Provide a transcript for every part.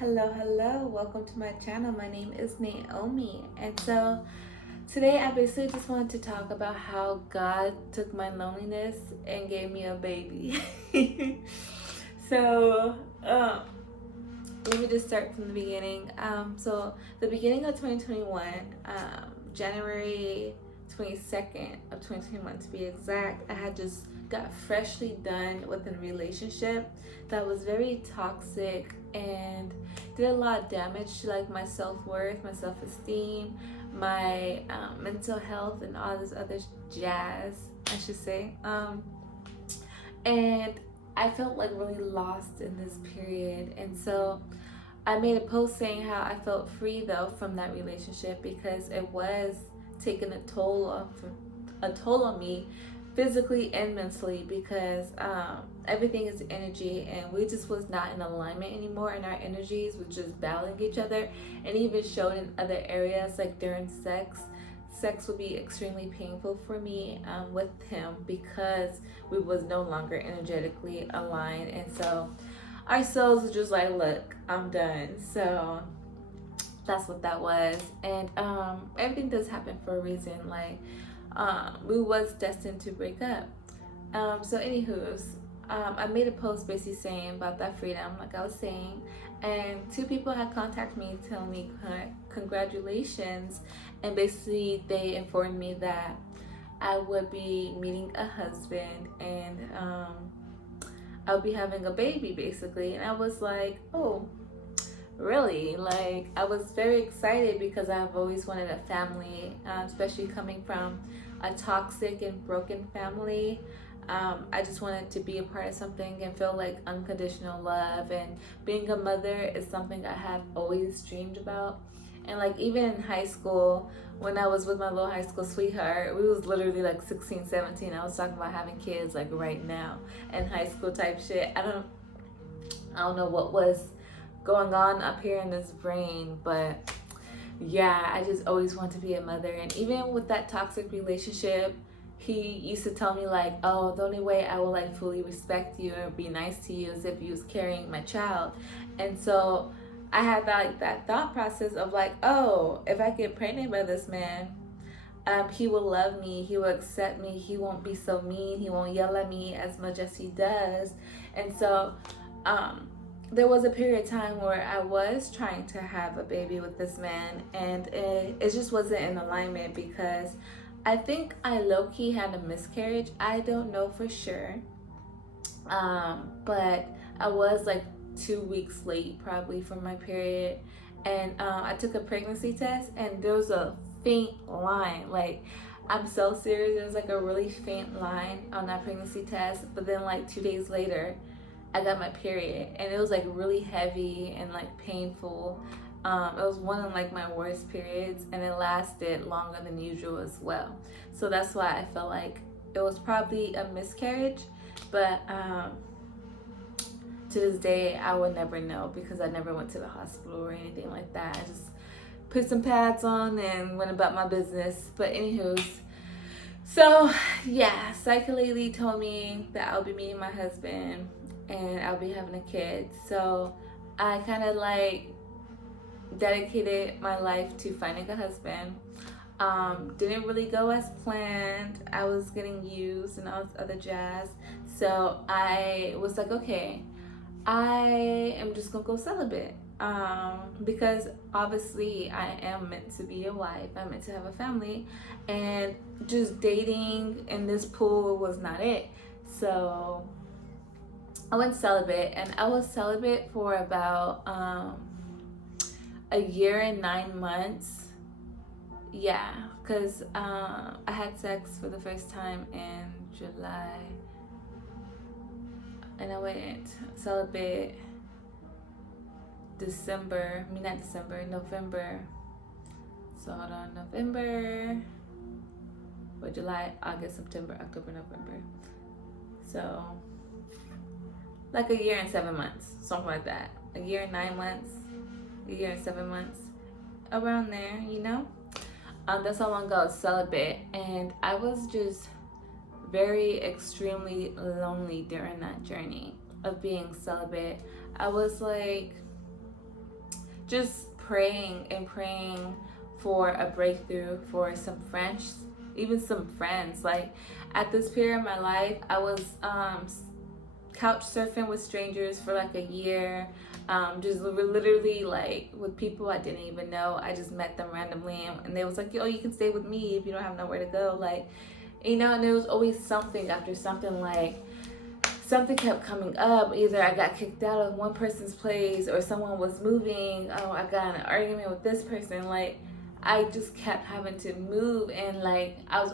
Hello, welcome to my channel. My name is Naomi, and so today I basically just wanted to talk about how God took my loneliness and gave me a baby. so, um, Let me just start from the beginning. The beginning of 2021, January 22nd of 2021 to be exact, I had just got freshly done with a relationship that was very toxic and did a lot of damage to like my self-worth, my self-esteem, my mental health, and all this other jazz, I should say. And I felt like really lost in this period, and so I made a post saying how I felt free though from that relationship because it was taking a toll on me physically and mentally because everything is energy, and we just was not in alignment anymore, and our energies was just battling each other, and even showed in other areas like during sex would be extremely painful for me with him because we was no longer energetically aligned. And so our souls were just like, look, I'm done. So that's what that was. And everything does happen for a reason. Like we was destined to break up. I made a post basically saying about that freedom, like I was saying, and two people had contacted me telling me congratulations, and basically they informed me that I would be meeting a husband, and I would be having a baby basically. And I was like, oh, really? Like, I was very excited because I've always wanted a family, especially coming from a toxic and broken family. I just wanted to be a part of something and feel like unconditional love. And being a mother is something I have always dreamed about. And like even in high school, when I was with my little high school sweetheart, we was literally like 16, 17. I was talking about having kids like right now and high school type shit. I don't know what was going on up here in this brain, but yeah, I just always wanted to be a mother. And even with that toxic relationship, he used to tell me like, oh, the only way I will like fully respect you or be nice to you is if you was carrying my child. And so I had that thought process of like, oh, if I get pregnant by this man, he will love me, he will accept me, he won't be so mean, he won't yell at me as much as he does. And so there was a period of time where I was trying to have a baby with this man, and it just wasn't in alignment because I think I low-key had a miscarriage. I don't know for sure, but I was like 2 weeks late probably for my period. And I took a pregnancy test, and there was a faint line. Like, I'm so serious, there was like a really faint line on that pregnancy test. But then like 2 days later I got my period, and it was like really heavy and like painful. It was one of like my worst periods, and it lasted longer than usual as well. So that's why I felt like it was probably a miscarriage. But to this day, I would never know because I never went to the hospital or anything like that. I just put some pads on and went about my business. But anywho's, so yeah, Psyche told me that I'll be meeting my husband and I'll be having a kid. So I kind of like dedicated my life to finding a husband. Didn't really go as planned. I was getting used and all this other jazz. So I was like, okay, I am just gonna go celibate. Because obviously I am meant to be a wife. I'm meant to have a family, and just dating in this pool was not it. So I went celibate, and I was celibate for about a year and 9 months. Yeah, because I had sex for the first time in July, and I went celibate November. So hold on, November, or July, August, September, October, November. So like a year and 7 months, something like that. A year and 9 months, a year and 7 months, around there, you know. That's how long ago I was celibate, and I was just very extremely lonely during that journey of being celibate. I was like just praying and praying for a breakthrough, for some friends, even some friends. Like at this period of my life, I was couch surfing with strangers for like a year. Just literally like with people I didn't even know. I just met them randomly, and they was like, "Yo, you can stay with me if you don't have nowhere to go." Like, you know, and there was always something after something. Like something kept coming up. Either I got kicked out of one person's place, or someone was moving. Oh, I got in an argument with this person. Like I just kept having to move, and like I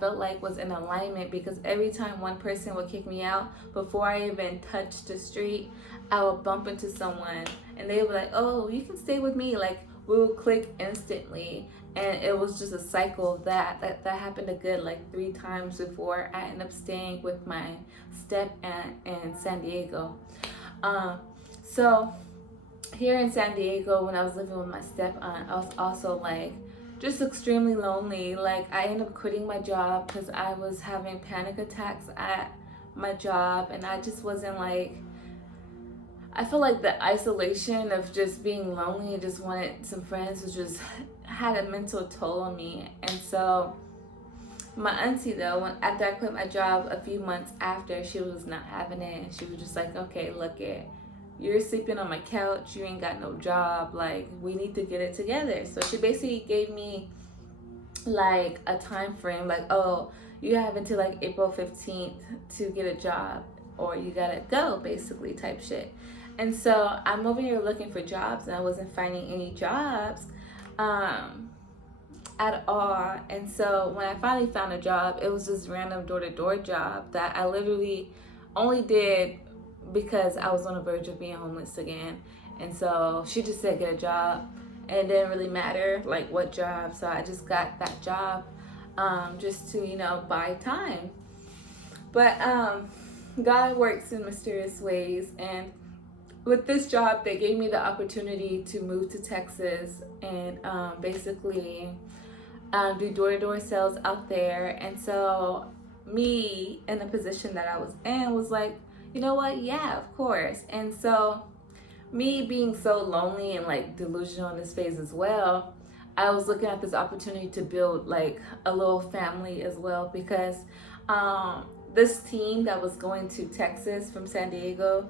felt like was in alignment, because every time one person would kick me out, before I even touched the street, I would bump into someone and they were like, "Oh, you can stay with me." Like we would click instantly, and it was just a cycle of that happened a good like 3 times before I ended up staying with my step aunt in San Diego. So here in San Diego, when I was living with my step aunt, I was also like just extremely lonely. Like I ended up quitting my job because I was having panic attacks at my job, and I just wasn't like, I feel like the isolation of just being lonely and just wanted some friends was just had a mental toll on me. And so my auntie though, after I quit my job a few months after, she was not having it, and she was just like, "Okay, look it, you're sleeping on my couch, you ain't got no job, like we need to get it together." So she basically gave me like a time frame, like, "Oh, you have until like April 15th to get a job, or you gotta go," basically type shit. And so I'm over here looking for jobs, and I wasn't finding any jobs at all. And so when I finally found a job, it was this random door-to-door job that I literally only did because I was on the verge of being homeless again. And so she just said get a job, and it didn't really matter like what job. So I just got that job just to, you know, buy time. But God works in mysterious ways, and with this job, they gave me the opportunity to move to Texas and basically do door-to-door sales out there. And so me in the position that I was in was like, you know what? Yeah, of course. And so me being so lonely and like delusional in this phase as well, I was looking at this opportunity to build like a little family as well, because this team that was going to Texas from San Diego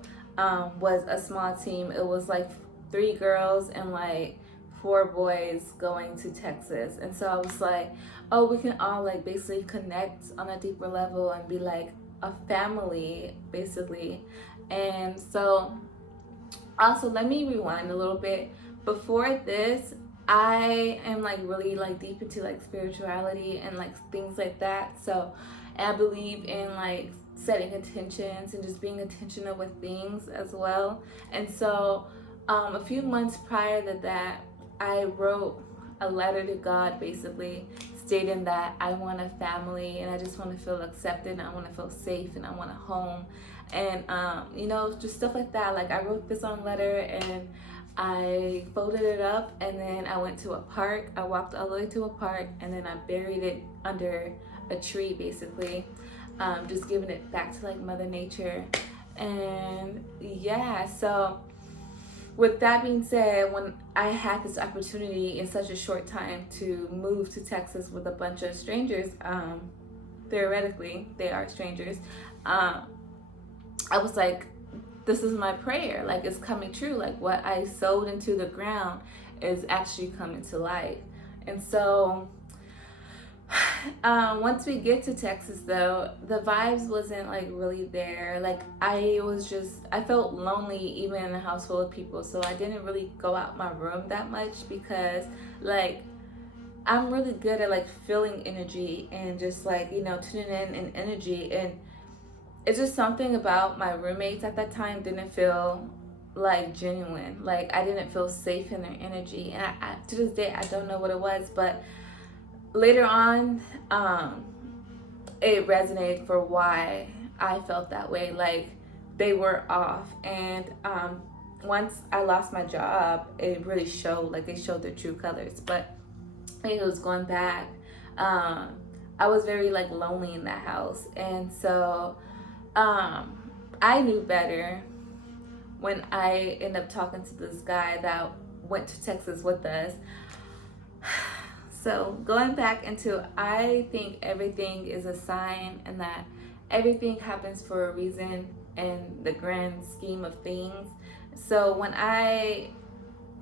was a small team. It was like 3 girls and like 4 boys going to Texas. And so I was like, oh, we can all like basically connect on a deeper level and be like a family basically. And so also, let me rewind a little bit. Before this, I am like really like deep into like spirituality and like things like that. So I believe in like setting intentions and just being intentional with things as well. And so a few months prior to that, I wrote a letter to God basically stating that I want a family, and I just want to feel accepted, and I want to feel safe, and I want a home, and you know, just stuff like that. Like I wrote this on a letter, and I folded it up, and then I went to a park. I walked all the way to a park, and then I buried it under a tree basically, just giving it back to like Mother Nature. And yeah, so with that being said, when I had this opportunity in such a short time to move to Texas with a bunch of strangers, theoretically they are strangers, I was like, this is my prayer, like it's coming true, like what I sowed into the ground is actually coming to life. And so once we get to Texas though, the vibes wasn't like really there. Like I felt lonely even in a house full of people, so I didn't really go out my room that much, because like I'm really good at like feeling energy and just like, you know, tuning in energy. And it's just something about my roommates at that time didn't feel like genuine. Like I didn't feel safe in their energy, and I to this day I don't know what it was, but later on, it resonated for why I felt that way. Like they were off, and once I lost my job, it really showed. Like they showed their true colors. But it was going back. I was very like lonely in that house, and so I knew better when I ended up talking to this guy that went to Texas with us. So going back into, I think everything is a sign, and that everything happens for a reason in the grand scheme of things. So when I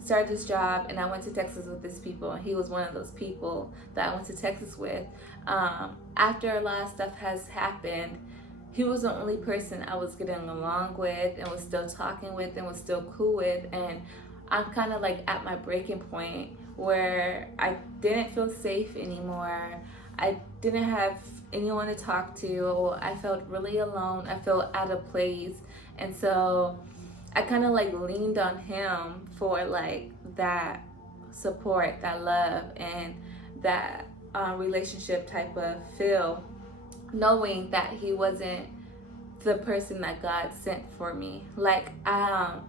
started this job and I went to Texas with these people, and he was one of those people that I went to Texas with, after a lot of stuff has happened, he was the only person I was getting along with and was still talking with and was still cool with. And I'm kind of like at my breaking point where I didn't feel safe anymore. I didn't have anyone to talk to. I felt really alone. I felt out of place. And so I kind of like leaned on him for like that support, that love, and that relationship type of feel, knowing that he wasn't the person that God sent for me. Like I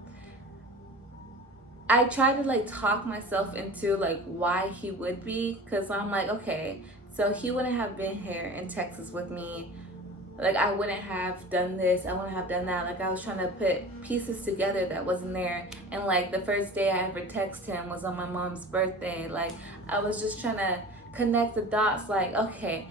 tried to like talk myself into like why he would be, because I'm like, okay, so he wouldn't have been here in Texas with me. Like I wouldn't have done this, I wouldn't have done that. Like I was trying to put pieces together that wasn't there. And like the first day I ever texted him was on my mom's birthday. Like I was just trying to connect the dots, like, okay,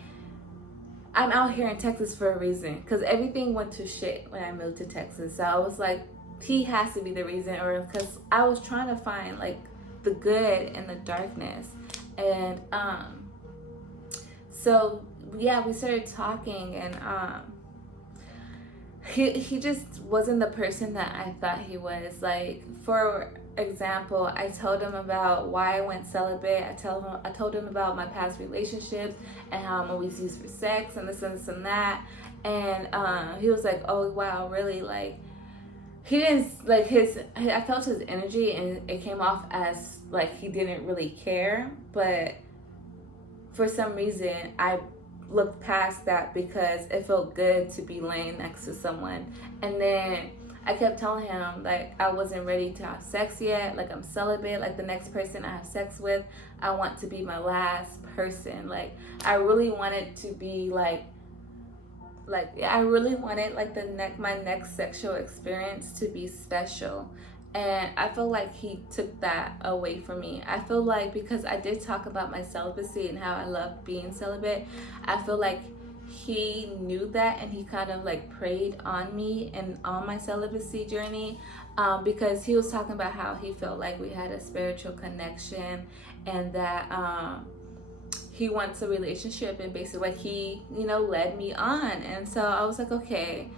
I'm out here in Texas for a reason, because everything went to shit when I moved to Texas. So I was like, he has to be the reason, or because I was trying to find like the good in the darkness. And so yeah, we started talking, and he just wasn't the person that I thought he was. Like, for example, I told him about why I went celibate. I told him about my past relationships and how I'm always used for sex and this and this and that. And he was like, oh wow, really? Like, he didn't like I felt his energy, and it came off as like he didn't really care. But for some reason I looked past that, because it felt good to be laying next to someone. And then I kept telling him like I wasn't ready to have sex yet, like I'm celibate, like the next person I have sex with, I want to be my last person. Like I really wanted to be like I really wanted like my next sexual experience to be special. And I feel like he took that away from me. I feel like, because I did talk about my celibacy and how I love being celibate, I feel like he knew that, and he kind of like preyed on me and on my celibacy journey, because he was talking about how he felt like we had a spiritual connection, and that he wants a relationship, and basically like he, led me on. And so I was like, okay.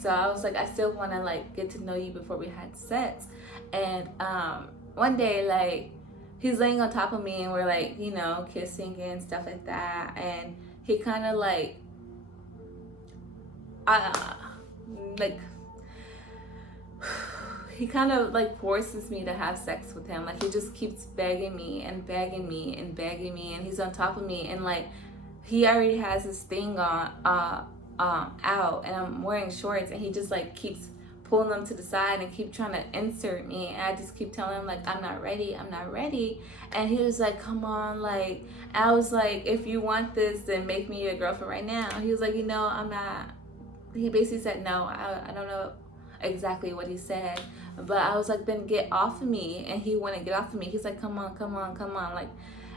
So I was like, I still want to like get to know you before we had sex. And one day, like, he's laying on top of me, and we're like, kissing and stuff like that. And he kind of like he kind of like forces me to have sex with him. Like he just keeps begging me and begging me and begging me, and he's on top of me, and like he already has his thing on out, and I'm wearing shorts, and he just like keeps pulling them to the side and keep trying to insert me, and I just keep telling him like I'm not ready. And he was like, come on. Like I was like, if you want this, then make me your girlfriend right now. He was like, I'm not. He basically said no. I don't know exactly what he said, but I was like, then get off of me. And he wouldn't get off of me. He's like, come on, like,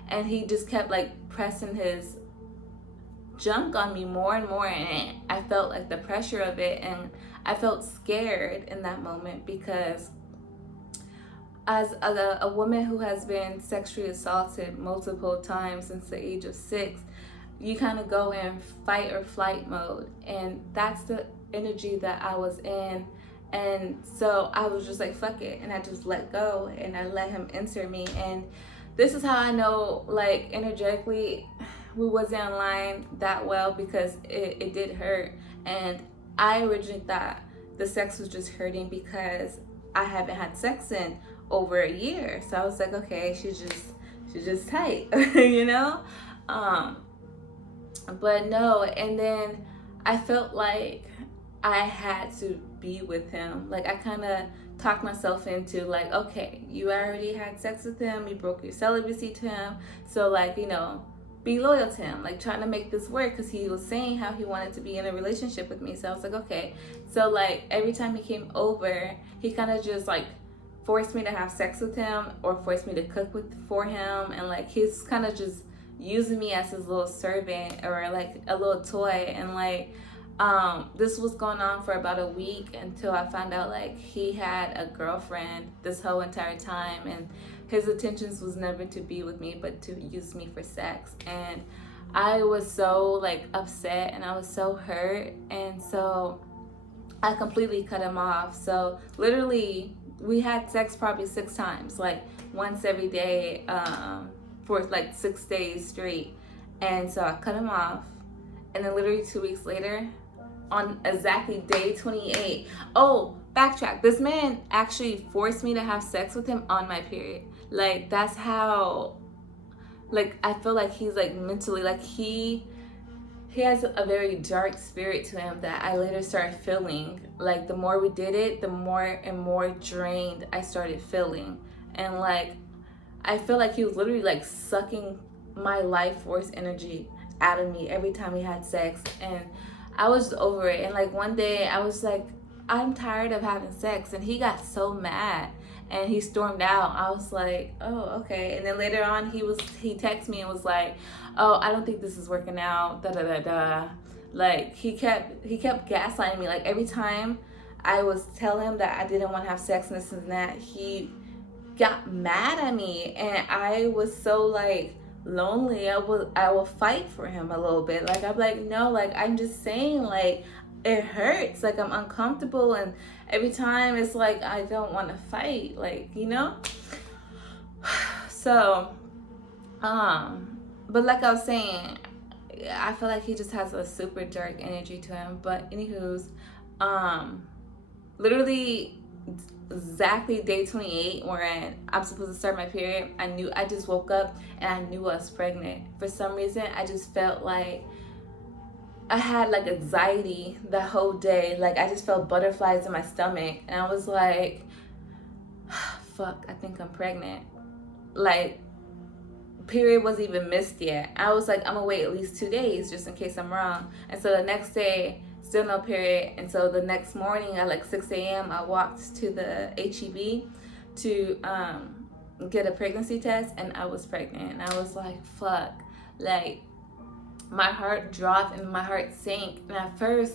and he just kept like pressing his junk on me more and more, and I felt like the pressure of it, and I felt scared in that moment, because as a woman who has been sexually assaulted multiple times since the age of 6, you kind of go in fight or flight mode, and that's the energy that I was in. And so I was just like, fuck it, and I just let go, and I let him insert me. And this is how I know, like, energetically we wasn't in line that well, because it did hurt. And I originally thought the sex was just hurting because I haven't had sex in over a year. So I was like, okay, she's just tight, but no. And then I felt like I had to be with him. Like I kind of talked myself into like, okay, you already had sex with him, you broke your celibacy to him, so like, be loyal to him, like trying to make this work, because he was saying how he wanted to be in a relationship with me. So I was like, okay. So like every time he came over, he kind of just like force me to have sex with him or force me to cook for him, and like he's kind of just using me as his little servant or like a little toy. And like this was going on for about a week until I found out like he had a girlfriend this whole entire time, and his intentions was never to be with me but to use me for sex. And I was so like upset and I was so hurt, and so I completely cut him off. So literally we had sex probably 6 times, like once every day, for like 6 days straight. And so I cut him off, and then literally 2 weeks later, on exactly day 28, oh, backtrack, this man actually forced me to have sex with him on my period. Like that's how, like I feel like he's like mentally, like he has a very dark spirit to him that I later started feeling. Like the more we did it, the more and more drained I started feeling. And like I feel like he was literally like sucking my life force energy out of me every time we had sex. And I was over it. And like one day I was like, I'm tired of having sex. And he got so mad and he stormed out. I was like, oh, okay. And then later on he texted me and was like, oh, I don't think this is working out, da da da da. Like he kept gaslighting me. Like every time I was telling him that I didn't want to have sex and this and that, he got mad at me. And I was so like lonely. I will fight for him a little bit. Like I'm like, no, like I'm just saying, like it hurts, like I'm uncomfortable, and every time it's like I don't want to fight, like, you know. So but like I was saying, I feel like he just has a super dark energy to him. But anywho's, literally exactly day 28 when I'm supposed to start my period, I just woke up and I knew I was pregnant. For some reason I just felt like I had like anxiety the whole day. Like I just felt butterflies in my stomach, and I was like, fuck, I think I'm pregnant. Like period wasn't even missed yet. I was like, I'm gonna wait at least 2 days just in case I'm wrong. And so the next day, still no period. And so the next morning at like 6 a.m. I walked to the HEB to get a pregnancy test, and I was pregnant. And I was like, fuck. Like my heart dropped and my heart sank. And at first,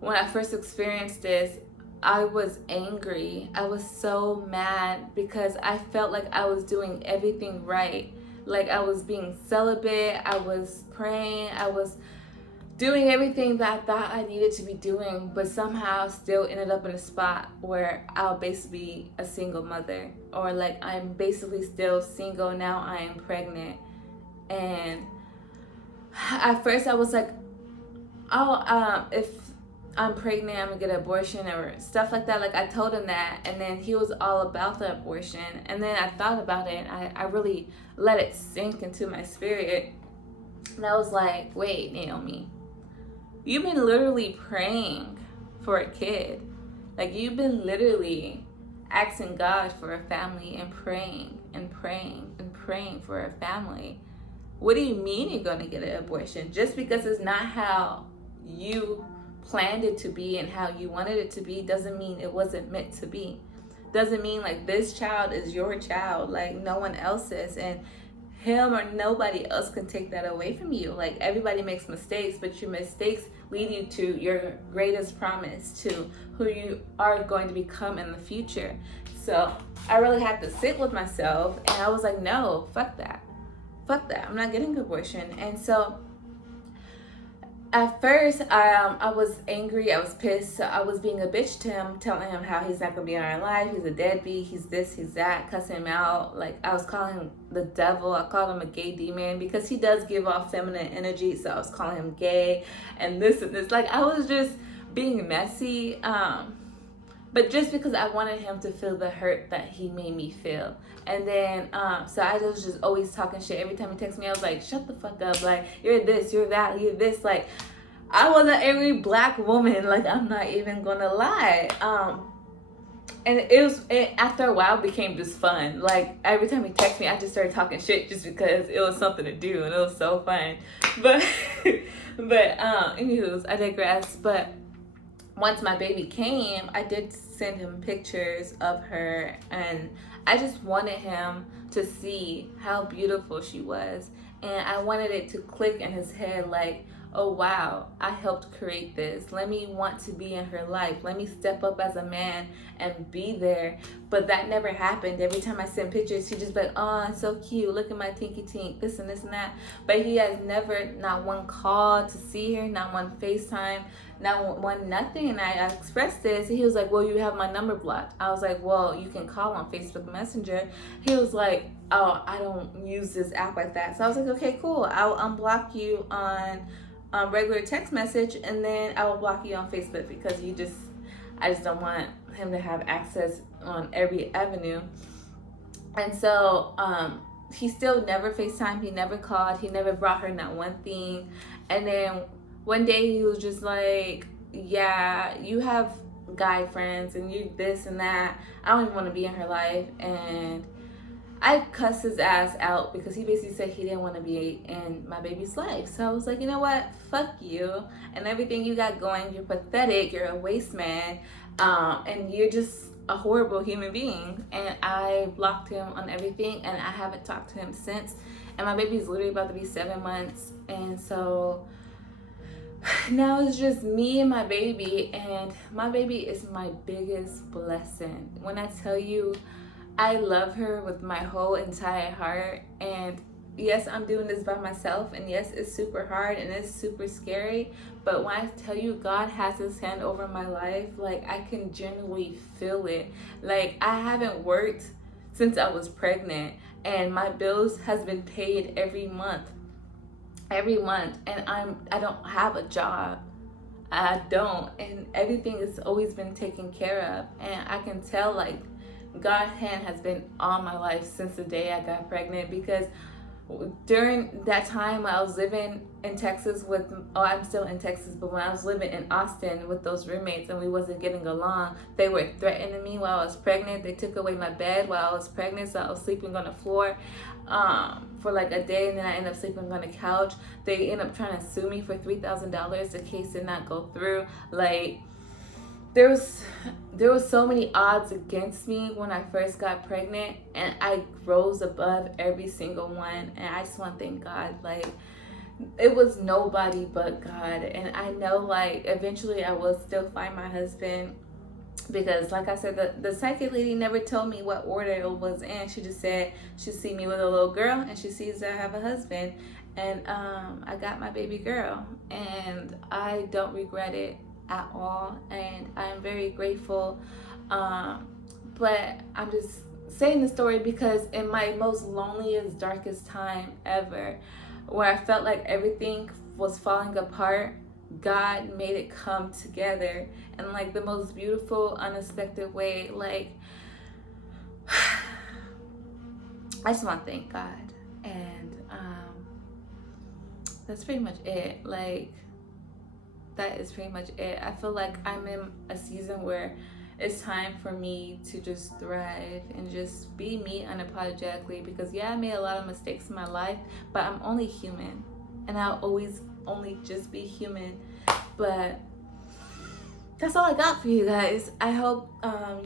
when I first experienced this, I was angry. I was so mad because I felt like I was doing everything right. Like I was being celibate, I was praying, I was doing everything that I thought I needed to be doing, but somehow still ended up in a spot where I'll basically be a single mother, or like I'm basically still single now. I am pregnant. And at first I was like, oh, if I'm pregnant, I'm gonna get an abortion or stuff like that. Like I told him that, and then he was all about the abortion. And then I thought about it, and I really let it sink into my spirit. And I was like, wait, Naomi, you've been literally praying for a kid. Like you've been literally asking God for a family and praying and praying and praying for a family. What do you mean you're gonna get an abortion? Just because it's not how you planned it to be and how you wanted it to be doesn't mean it wasn't meant to be. Doesn't mean like this child is your child, like no one else's, and him or nobody else can take that away from you. Like everybody makes mistakes, but your mistakes lead you to your greatest promise, to who you are going to become in the future. So I really had to sit with myself, and I was like, no, fuck that, I'm not getting an abortion. And so at first, I was angry, I was pissed, so I was being a bitch to him, telling him how he's not gonna be in our life, he's a deadbeat, he's this, he's that, cussing him out. Like I was calling him the devil, I called him a gay demon, because he does give off feminine energy, so I was calling him gay, and this and this. Like I was just being messy, but just because I wanted him to feel the hurt that he made me feel. And then, so I was just always talking shit. Every time he texted me, I was like, shut the fuck up. Like, you're this, you're that, you're this. Like, I was an angry black woman. Like, I'm not even gonna lie. And after a while, it became just fun. Like, every time he texted me, I just started talking shit just because it was something to do. And it was so fun. But anywho, I digress. But once my baby came, I did send him pictures of her, and I just wanted him to see how beautiful she was. And I wanted it to click in his head like, oh wow, I helped create this. Let me want to be in her life. Let me step up as a man and be there. But that never happened. Every time I sent pictures, he just be like, oh, it's so cute. Look at my tinky tink, this and this and that. But he has never, not one call to see her, not one FaceTime, not one nothing. And I expressed this. He was like, well, you have my number blocked. I was like, well, you can call on Facebook Messenger. He was like, oh, I don't use this app like that. So I was like, okay, cool. I'll unblock you on regular text message, and then I will block you on Facebook because I just don't want him to have access on every avenue. And so he still never FaceTime, he never called, he never brought her not one thing. And then one day he was just like, yeah, you have guy friends and you this and that, I don't even want to be in her life. And I cussed his ass out because he basically said he didn't want to be in my baby's life. So I was like, you know what? Fuck you and everything you got going. You're pathetic. You're a waste man. And you're just a horrible human being. And I blocked him on everything, and I haven't talked to him since. And my baby's literally about to be 7 months. And so now it's just me and my baby. And my baby is my biggest blessing. When I tell you, I love her with my whole entire heart. And yes, I'm doing this by myself, and yes, it's super hard and it's super scary. But when I tell you God has his hand over my life, like I can genuinely feel it. Like I haven't worked since I was pregnant, and my bills has been paid every month, and I don't have a job. I don't, and everything has always been taken care of. And I can tell like God's hand has been on my life since the day I got pregnant, because during that time I was living in Texas with, I'm still in Texas, but when I was living in Austin with those roommates and we wasn't getting along, they were threatening me while I was pregnant. They took away my bed while I was pregnant, so I was sleeping on the floor for like a day, and then I ended up sleeping on the couch. They ended up trying to sue me for $3,000. The case did not go through. Like there was so many odds against me when I first got pregnant, and I rose above every single one. And I just want to thank God. Like it was nobody but God. And I know like eventually I will still find my husband, because like I said, the psychic lady never told me what order it was in. She just said she see me with a little girl and she sees that I have a husband. And I got my baby girl, and I don't regret it at all, and I'm very grateful. But I'm just saying the story because in my most loneliest, darkest time ever, where I felt like everything was falling apart, God made it come together in like the most beautiful, unexpected way. Like I just want to thank God. And that's pretty much it. Like that is pretty much it. I feel like I'm in a season where it's time for me to just thrive and just be me unapologetically, because yeah, I made a lot of mistakes in my life, but I'm only human, and I'll always only just be human. But that's all I got for you guys. I hope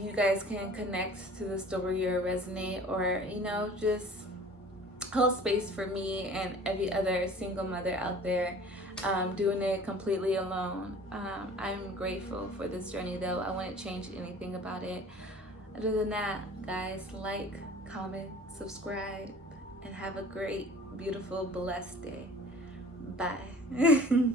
you guys can connect to the story or resonate, or you know, just hold space for me and every other single mother out there doing it completely alone. I'm grateful for this journey though. I wouldn't change anything about it. Other than that, guys, like, comment, subscribe, and have a great, beautiful, blessed day. Bye.